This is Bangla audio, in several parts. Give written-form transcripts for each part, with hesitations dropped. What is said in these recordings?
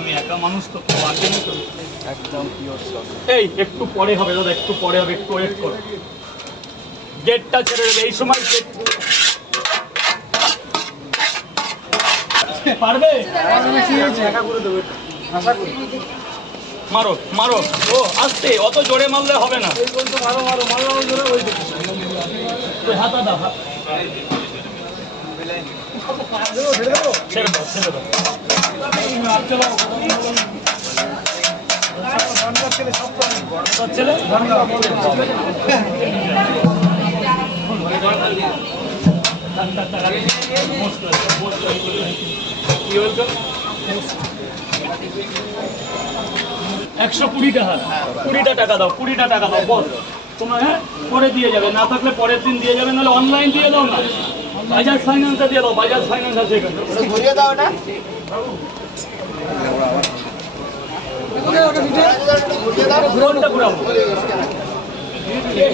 আমি একা মানুষ তো কেউ আসেনি তো। একদম পিওর স্টক। এই একটু পরে হবে দাদা, একটু পরে হবে, একটু ওয়েট করো। গেটটা ছেড়ে দেবে এই সময়। পারবে? মারো মারো, ও আস্তে, অত জোরে মারলে হবে না। হাতা দাও, ছেড়ে দাও ছেড়ে দাও। ছেলে একশো 20টা টাকা দাও, 20টা টাকা দাও বস তোমার। হ্যাঁ পরে দিয়ে যাবে, না থাকলে পরের দিন দিয়ে যাবে, নাহলে অনলাইন দিয়ে দাও না, বাজাজ ফাইন্যান্সে দিয়ে দাও, বাজাজ ফাইন্যান্স আছে এখানে।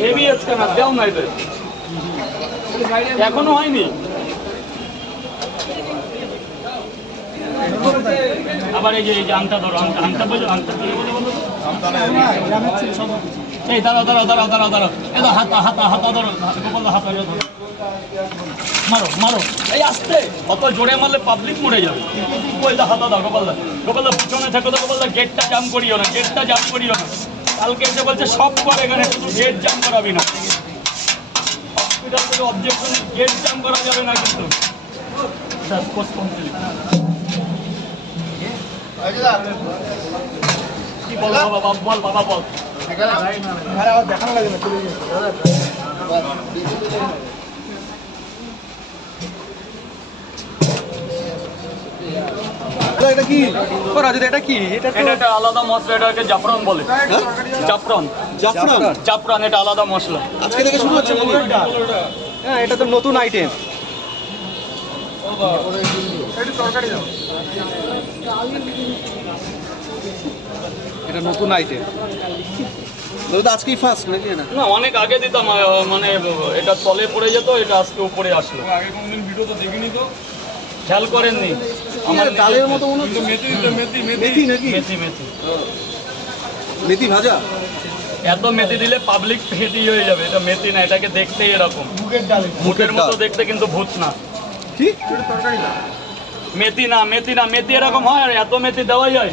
হেভি স্ক্যানার দাও না এদের, এখনো হয়নি। আবার এই যে আংটা ধরো, আংটা বোঝো, আংটা এই দাঁড়াও দাঁড়াও দাঁড়াও দাঁড়াও দাঁড়াও, এই হাতা হাতা হাতা ধরো, গোপাল হাতা ধরো, মারো মারো, এই আসতে, অত জোরে মারলে পাবলিক মরে যাবে। গোপালদা হাতা দাও, গোপালদা গোপালদা পিছনে থাকো তো, গোপালদা গেটটা জাম করিও না, গেটটা জাম করিও না। কালকে এসে বলছে সব করে এখানে, শুধু গেট জাম করাবি না। হসপিটাল থেকে অবজেকশন, গেট জাম করা যাবে না কিন্তু। কি বল বাবা, বল বাবা বল। দেখানো লাগে না, এটা কি এটা কি? এটা একটা আলাদা মশলা, এটাকে জাফরান বলে। জাফরান জাফরান, জাফরান এটা আলাদা মশলা। আজকে থেকে শুরু হচ্ছে। হ্যাঁ, এটা তো নতুন আইটেম। এটা নতুন আইটেম, আজকেই ফার্স্ট নাকি? এটা না, অনেক আগে দিতাম, মানে এটা তলে পড়ে যেত, এটা আজকে উপরে আসলো। আগে কোনদিন ভিডিও তো দেখিনি তো, খেয়াল করেননি? আমার ডালের মতো মনে হচ্ছে। মেথি দিতে, মেথি মেথি মেথি নাকি? মেথি মেথি মেথি ভাজা। এত মেথি দিলে পাবলিক ফেটি হয়ে যাবে। এটা মেথি না, এটাকে দেখতেই এরকম মুখের মতো দেখতে, কিন্তু ভূত না। কি তরকারি না, মেথি না, মেথি না, মেথি এরকম হয়? আর এত মেথি দেওয়া যায়?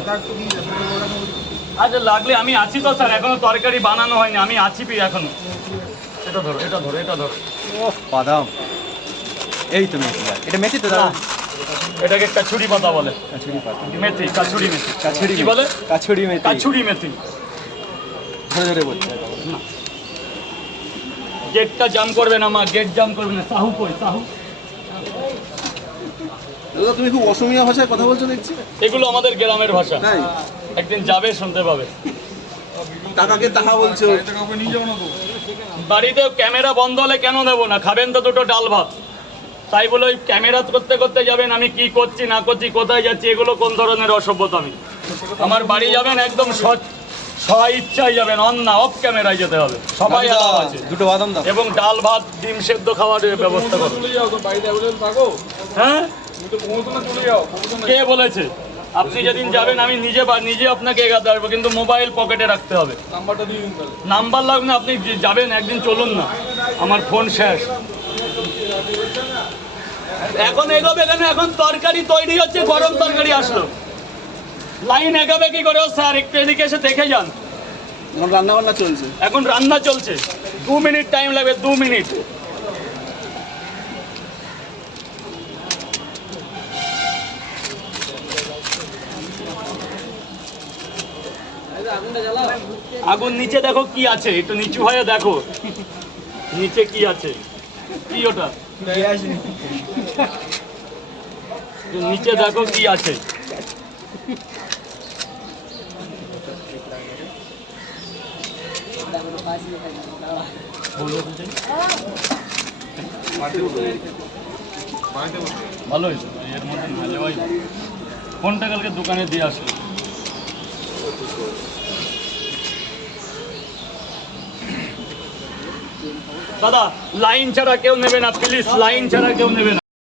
আচ্ছা লাগলে আমি আছি তো স্যার, এখনো তরকারি বানানো হয়নি, আমি আছি এখনো। এটা ধরো, এটা ধরো, এটা ধরো। ও বাদাম, এই তো মেথি। এটা মেথি তো দাদা? এটাকে কাছুরি পাতা বলে। কাছুরি পাতা, মেথি, কাছুরি মেথি। কাছুরি কি বলে? কাছুরি মেথি। কাছুরি মেথি। ধরে ধরে বলছে। গেটটা জাম করবে না মা, গেট জাম করবে না। সাহু কই, সাহু? দাদা তুমি খুব অসমীয়া ভাষায় কথা বলছো দেখছি। এগুলো আমাদের গ্রামের ভাষা, তাই? একদিন যাবে শুনতে পাবে। টাকাকে টাকা বলছো। এটা কাউকে নিয়ে যাও না তো। বাড়িতে ক্যামেরা বন্ধ হলে কেন দেবো না? খাবেন তো দুটো ডাল ভাত, তাই বলে ওই ক্যামেরা করতে করতে যাবেন আমি কি করছি না করছি, কোথায় যাচ্ছি, এগুলো কোন ধরনের অসভ্যতা? আমি আমার বাড়ি যাবেন একদম স্ব ইচ্ছায় যাবেন, অন না অফ ক্যামেরায় যেতে হবে। সবাই আলাদা আছে। দুটো বাদাম দাও। এবং ডাল ভাত ডিম সেদ্ধ খাওয়ার ব্যবস্থা করো। চলে যাও তো, বাড়িতে অ্যাভেলেবল থাকো। হ্যাঁ, তুমি তো পৌঁছানো চলে যাও, পৌঁছানো। কে বলেছে? আপনি যেদিন যাবেন আমি নিজে আপনাকে এগাতে আসবো, কিন্তু মোবাইল পকেটে রাখতে হবে। নাম্বারটা দিয়ে দিন তাহলে। নাম্বার লাগবে না, আপনি যাবেন একদিন, চলুন না, আমার ফোন শেষ। এখন এগোবে কেন? এখন তরকারি তৈরি হচ্ছে, গরম তরকারি আসলো, লাইন এগোবে কি করে? স্যার একটু এদিকে এসে দেখে যান। রান্না বান্না চলছে, এখন রান্না চলছে, 2 মিনিট টাইম লাগবে, 2 মিনিট। আগুন নিচে দেখো কি আছে, একটু নিচু হয়ে দেখো নিচে কি আছে। কি ওটা? নিচে দেখো কি আছে। ভালো হয়েছে, এর মধ্যে না যাওয়াই। ফোনটা কালকে দোকানে দিয়ে আসলো। দাদা লাইন ছাড়া কেউ নেবে না প্লিজ, লাইন ছাড়া কেউ নেবে না।